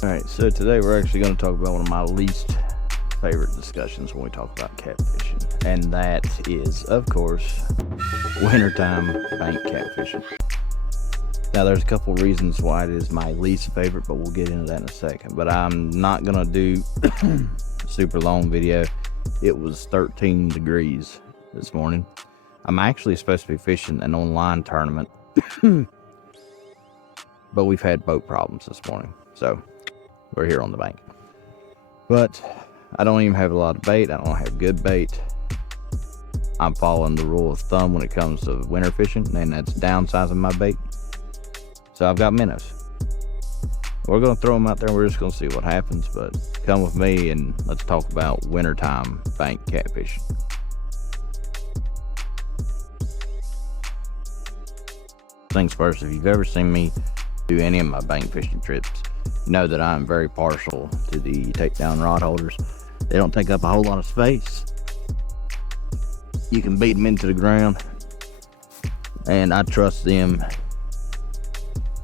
Alright, so today we're actually going to talk about one of my least favorite discussions when we talk about catfishing. And that is, of course, wintertime bank catfishing. Now, there's a couple reasons why it is my least favorite, but we'll get into that in a second. But I'm not going to do a super long video. It was 13 degrees this morning. I'm actually supposed to be fishing an online tournament, but we've had boat problems this morning. So we're here on the bank. But I don't even have a lot of bait. I don't have good bait. I'm following the rule of thumb when it comes to winter fishing, and that's downsizing my bait. So I've got minnows. We're going to throw them out there. We're just going to see what happens. But come with me and let's talk about wintertime bank catfishing. Things first, if you've ever seen me do any of my bank fishing trips, you know that I'm very partial to the takedown rod holders. They don't take up a whole lot of space. You can beat them into the ground, and I trust them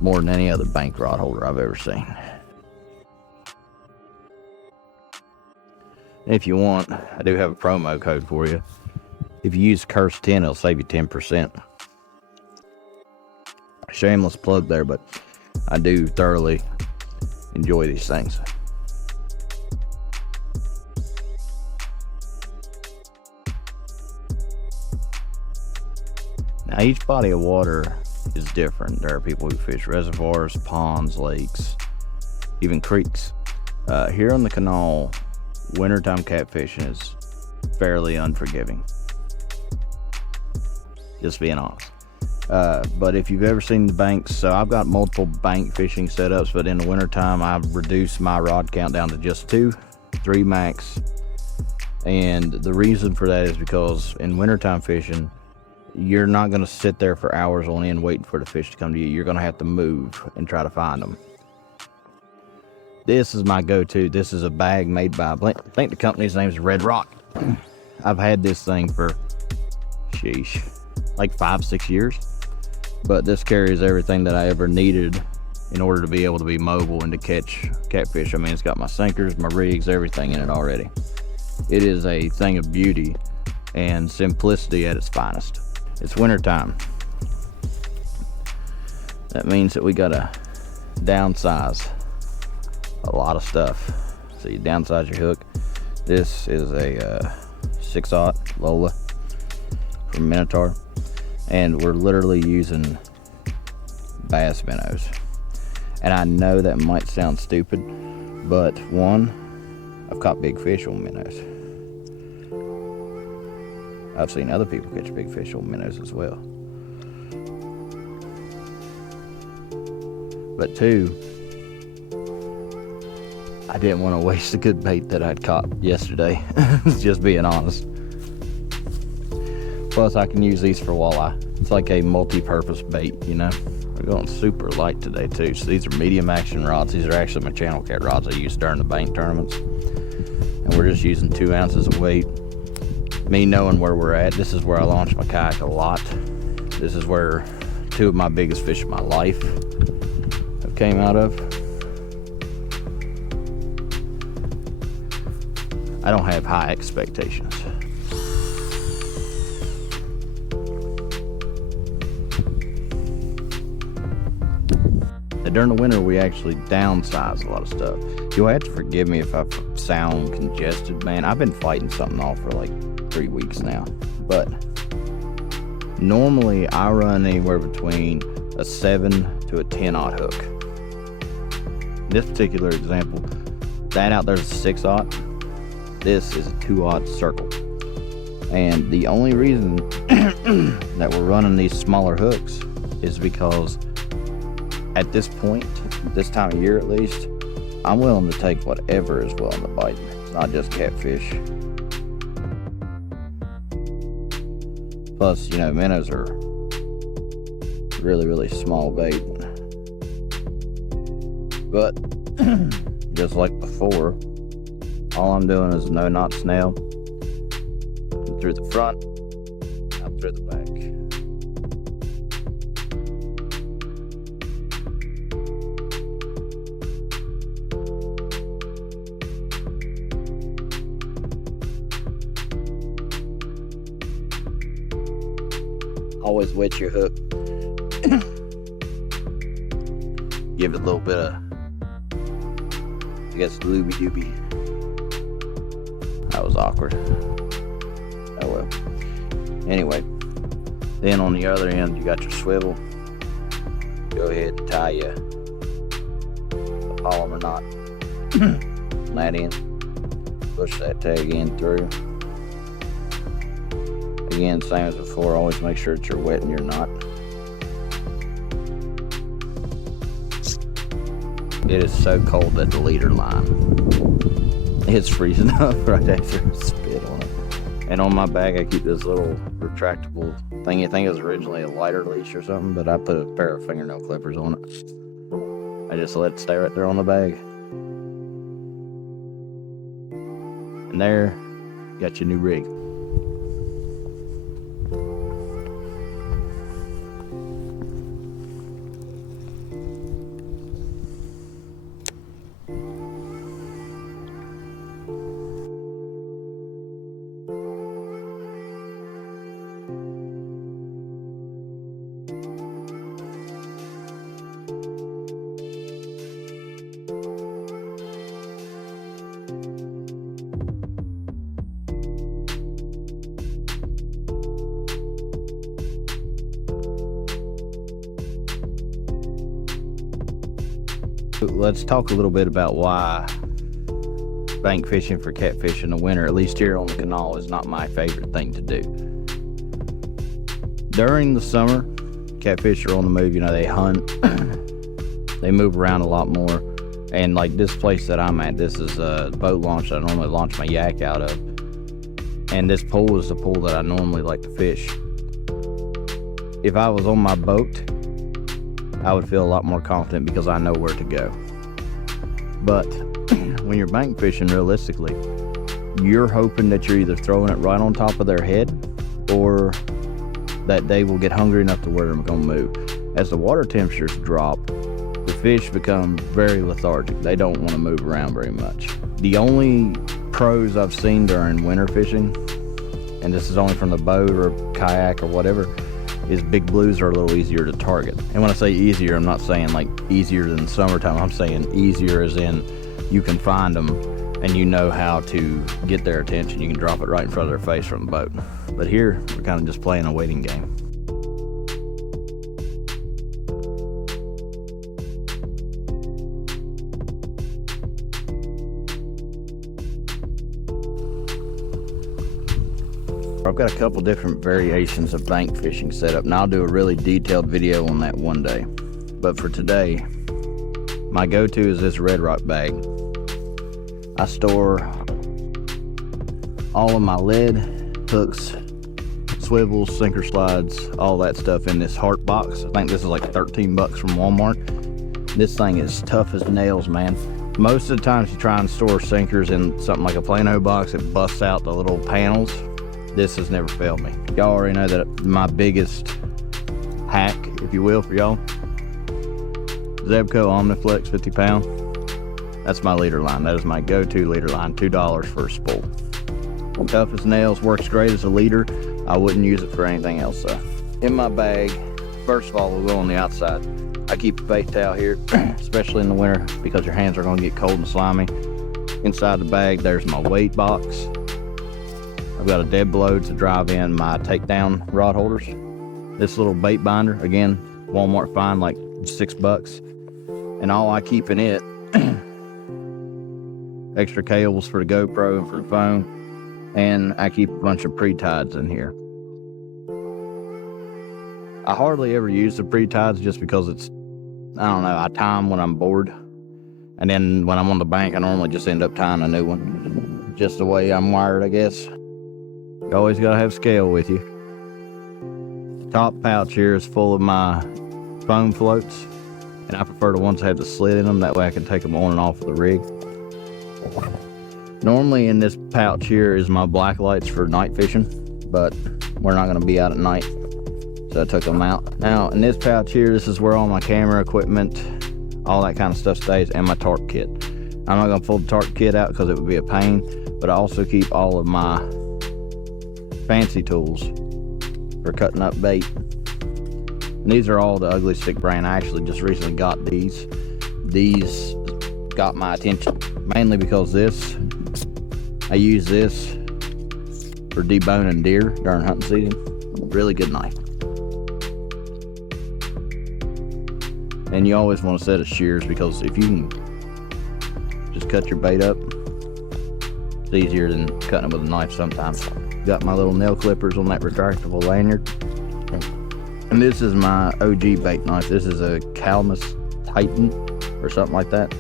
more than any other bank rod holder I've ever seen. If you want, I do have a promo code for you. If you use Curse10, it'll save you 10%. Shameless plug there, but I do thoroughly enjoy these things. Now, each body of water is different. There are people who fish reservoirs, ponds, lakes, even creeks. Here on the canal, wintertime catfishing is fairly unforgiving. Just being honest. But if you've ever seen the banks, so I've got multiple bank fishing setups, but in the wintertime I've reduced my rod count down to just 2, 3 max. And the reason for that is because in wintertime fishing, you're not going to sit there for hours on end waiting for the fish to come to you. You're going to have to move and try to find them. This is my go-to. This is a bag made by, I think the company's name is Red Rock. I've had this thing for, sheesh, like 5-6 years. But this carries everything that I ever needed in order to be able to be mobile and to catch catfish. I mean, it's got my sinkers, my rigs, everything in it already. It is a thing of beauty and simplicity at its finest. It's wintertime. That means that we gotta downsize a lot of stuff. So you downsize your hook. This is a 6/0 Lola from Minotaur. And we're literally using bass minnows. And I know that might sound stupid, but one, I've caught big fish on minnows. I've seen other people catch big fish on minnows as well. But 2, I didn't want to waste the good bait that I'd caught yesterday. Just being honest. Plus, I can use these for walleye. It's like a multi-purpose bait, you know. We're going super light today, too. So these are medium action rods. These are actually my channel cat rods I use during the bank tournaments. And we're just using 2 ounces of weight. Me knowing where we're at, this is where I launched my kayak a lot. This is where 2 of my biggest fish of my life have came out of. I don't have high expectations. During the winter, we actually downsize a lot of stuff. You'll have to forgive me if I sound congested, man. I've been fighting something off for like 3 weeks now. But normally, I run anywhere between a 7 to a 10/0 hook. In this particular example, that out there's a 6/0. This is a 2/0 circle. And the only reason that we're running these smaller hooks is because at this point, this time of year at least, I'm willing to take whatever is willing to bite. It's not just catfish. Plus, you know, minnows are really, really small bait. But, just like before, all I'm doing is no knot snail through the front, out through the back. always wet your hook. Give it a little bit of, I guess, looby dooby. That was awkward. Oh well. Anyway, then on the other end, you got your swivel. Go ahead and tie a polymer knot on that end. Push that tag in through. Again, same as before, always make sure that you're wetting your knot. It is so cold that the leader line, it's freezing up right after I spit on it. And on my bag, I keep this little retractable thing. I think it was originally a lighter leash or something, but I put a pair of fingernail clippers on it. I just let it stay right there on the bag. And there, you got your new rig. Let's talk a little bit about why bank fishing for catfish in the winter, at least here on the canal, is not my favorite thing to do. During the summer, catfish are on the move. You know, they hunt, they move around a lot more. And like this place that I'm at, this is a boat launch that I normally launch my yak out of. And this pool is the pool that I normally like to fish. If I was on my boat, I would feel a lot more confident because I know where to go. But when you're bank fishing, realistically, you're hoping that you're either throwing it right on top of their head or that they will get hungry enough to where they're going to move. As the water temperatures drop, the fish become very lethargic. They don't want to move around very much. The only pros I've seen during winter fishing, and this is only from the boat or kayak or whatever, is big blues are a little easier to target. And when I say easier, I'm not saying like easier than summertime. I'm saying easier as in you can find them and you know how to get their attention. You can drop it right in front of their face from the boat. But here, we're kind of just playing a waiting game. I've got a couple different variations of bank fishing set up, and I'll do a really detailed video on that one day. But for today, my go-to is this red rock bag. I store all of my lead, hooks, swivels, sinker slides, all that stuff in this heart box. I think this is like 13 bucks from Walmart. This thing is tough as nails, man. Most of the times you try and store sinkers in something like a Plano box, it busts out the little panels. This has never failed me. Y'all already know that my biggest hack, if you will, for y'all, Zebco Omniflex 50 pound. That's my leader line. That is my go-to leader line, $2 for a spool. Tough as nails, works great as a leader. I wouldn't use it for anything else though. In my bag, first of all, we'll go on the outside. I keep a bait towel here, especially in the winter because your hands are gonna get cold and slimy. Inside the bag, there's my weight box. I've got a dead below to drive in my takedown rod holders. This little bait binder, again, Walmart find like $6. And all I keep in it, extra cables for the GoPro and for the phone. And I keep a bunch of pre-tides in here. I hardly ever use the pre-tides just because it's, I don't know, I tie them when I'm bored. And then when I'm on the bank, I normally just end up tying a new one. Just the way I'm wired, I guess. You always gotta have scale with you. The top pouch here is full of my foam floats, and I prefer the ones that have the slit in them. That way I can take them on and off of the rig. Normally in this pouch here is my black lights for night fishing, but we're not gonna be out at night, so I took them out. Now in this pouch here, this is where all my camera equipment, all that kind of stuff stays, and my tarp kit. I'm not gonna pull the tarp kit out because it would be a pain, but I also keep all of my fancy tools for cutting up bait And these are all the Ugly Stick brand. I actually just recently got these. These got my attention mainly because I use this for deboning deer during hunting season. Really good knife. And you always want to set a shears, because if you can just cut your bait up, it's easier than cutting it with a knife sometimes. Got my little nail clippers on that retractable lanyard. And this is my OG bait knife. This is a Calamus Titan or something like that.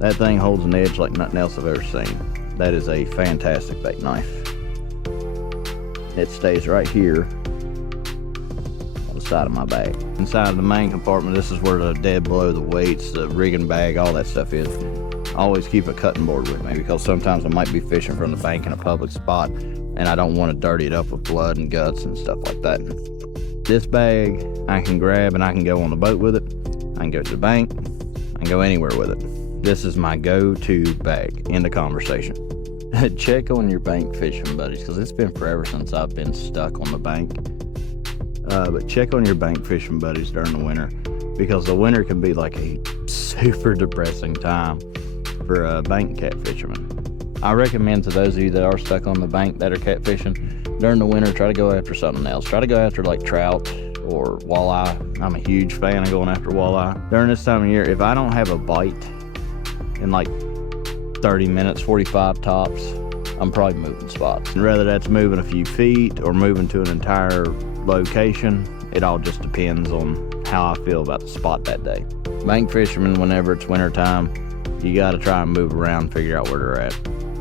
That thing holds an edge like nothing else I've ever seen. That is a fantastic bait knife. It stays right here on the side of my bag. Inside of the main compartment, this is where the dead blow, the weights, the rigging bag, all that stuff is. I always keep a cutting board with me, because sometimes I might be fishing from the bank in a public spot and I don't want to dirty it up with blood and guts and stuff like that. This bag I can grab and I can go on the boat with it. I can go to the bank. I can go anywhere with it. This is my go-to bag. End of conversation. Check on your bank fishing buddies, because it's been forever since I've been stuck on the bank. But check on your bank fishing buddies during the winter, because the winter can be like a super depressing time for a bank catfisherman. I recommend to those of you that are stuck on the bank that are catfishing during the winter, try to go after something else. Try to go after like trout or walleye. I'm a huge fan of going after walleye. During this time of year, if I don't have a bite in like 30 minutes, 45 tops, I'm probably moving spots. And whether that's moving a few feet or moving to an entire location, it all just depends on how I feel about the spot that day. Bank fishermen, whenever it's winter time, you got to try and move around and figure out where they're at.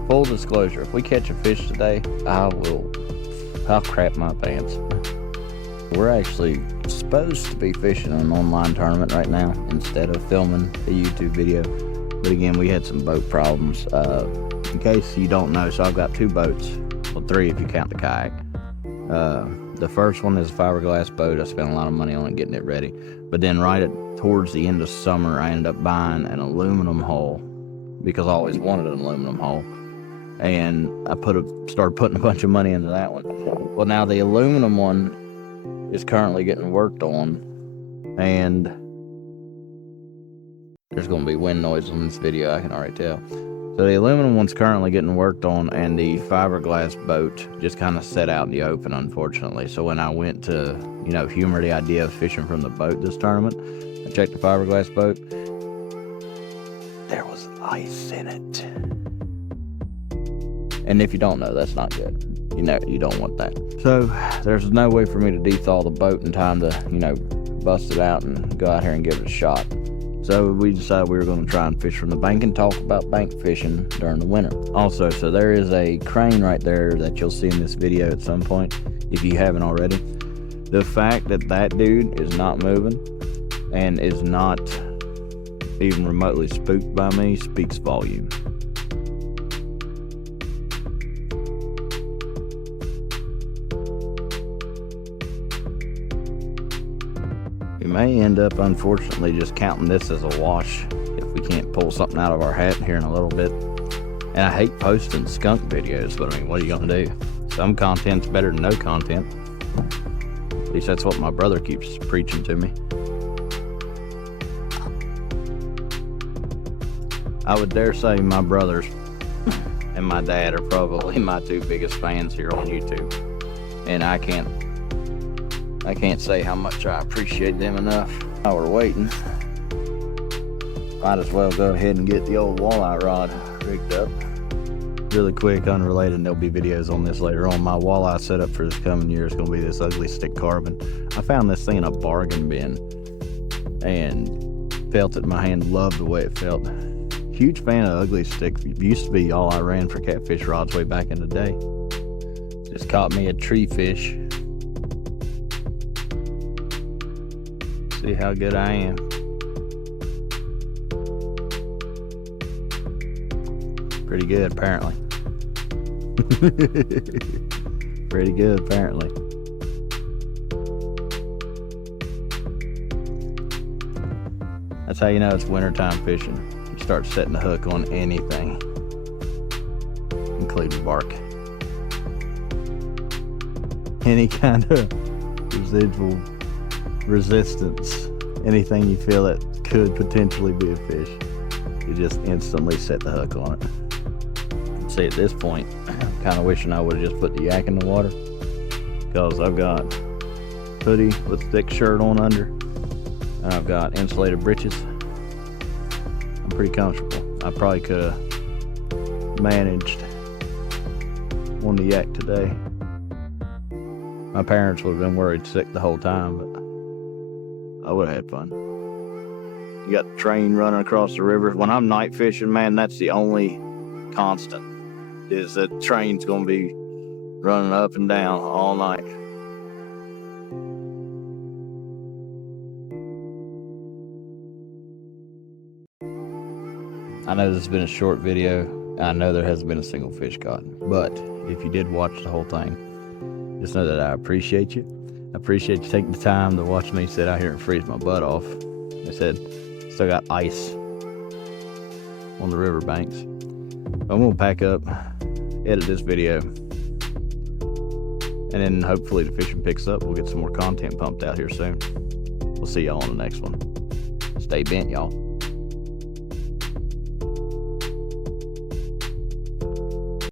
Full disclosure, if we catch a fish today, I'll crap my pants. We're actually supposed to be fishing an online tournament right now instead of filming a YouTube video. But again, we had some boat problems. In case you don't know, so I've got 2 boats. Well, 3 if you count the kayak. The first one is a fiberglass boat. I spent a lot of money on it, getting it ready. But then towards the end of summer, I ended up buying an aluminum hull, because I always wanted an aluminum hull. And I started putting a bunch of money into that one. Well, now the aluminum one is currently getting worked on, and there's going to be wind noise on this video, I can already tell. So the aluminum one's currently getting worked on, and the fiberglass boat just kind of set out in the open, unfortunately. So when I went to, humor the idea of fishing from the boat this tournament, I checked the fiberglass boat. There was ice in it. And if you don't know, that's not good. You don't want that. So there's no way for me to dethaw the boat in time to, bust it out and go out here and give it a shot. So we decided we were going to try and fish from the bank and talk about bank fishing during the winter. Also, so there is a crane right there that you'll see in this video at some point, if you haven't already. The fact that dude is not moving and is not even remotely spooked by me speaks volume. We may end up, unfortunately, just counting this as a wash if we can't pull something out of our hat here in a little bit. And I hate posting skunk videos, but I mean, what are you gonna do? Some content's better than no content. At least that's what my brother keeps preaching to me. I would dare say my brothers and my dad are probably my 2 biggest fans here on YouTube. And I can't say how much I appreciate them enough. While we're waiting, might as well go ahead and get the old walleye rod rigged up. Really quick, unrelated, there'll be videos on this later on. My walleye setup for this coming year is going to be this Ugly Stick carbon. I found this thing in a bargain bin and felt it in my hand, loved the way it felt. Huge fan of Ugly Stick. It used to be all I ran for catfish rods way back in the day. Just caught me a tree fish. See how good I am. Pretty good, apparently. Pretty good, apparently. That's how you know it's wintertime fishing. You start setting the hook on anything, including bark. Any kind of residual resistance, anything you feel that could potentially be a fish, you just instantly set the hook on it. See, at this point, I'm kind of wishing I would have just put the yak in the water, because I've got hoodie with thick shirt on under, and I've got insulated breeches. I'm pretty comfortable. I probably could have managed on the yak today. My parents would have been worried sick the whole time, but I would have had fun. You got the train running across the river. When I'm night fishing, man, that's the only constant, is that train's gonna be running up and down all night. I know this has been a short video. I know there hasn't been a single fish caught, but if you did watch the whole thing, just know that I appreciate you. I appreciate you taking the time to watch me sit out here and freeze my butt off. I said, still got ice on the riverbanks. I'm gonna pack up, edit this video, and then hopefully the fishing picks up. We'll get some more content pumped out here soon. We'll see y'all on the next one. Stay bent, y'all.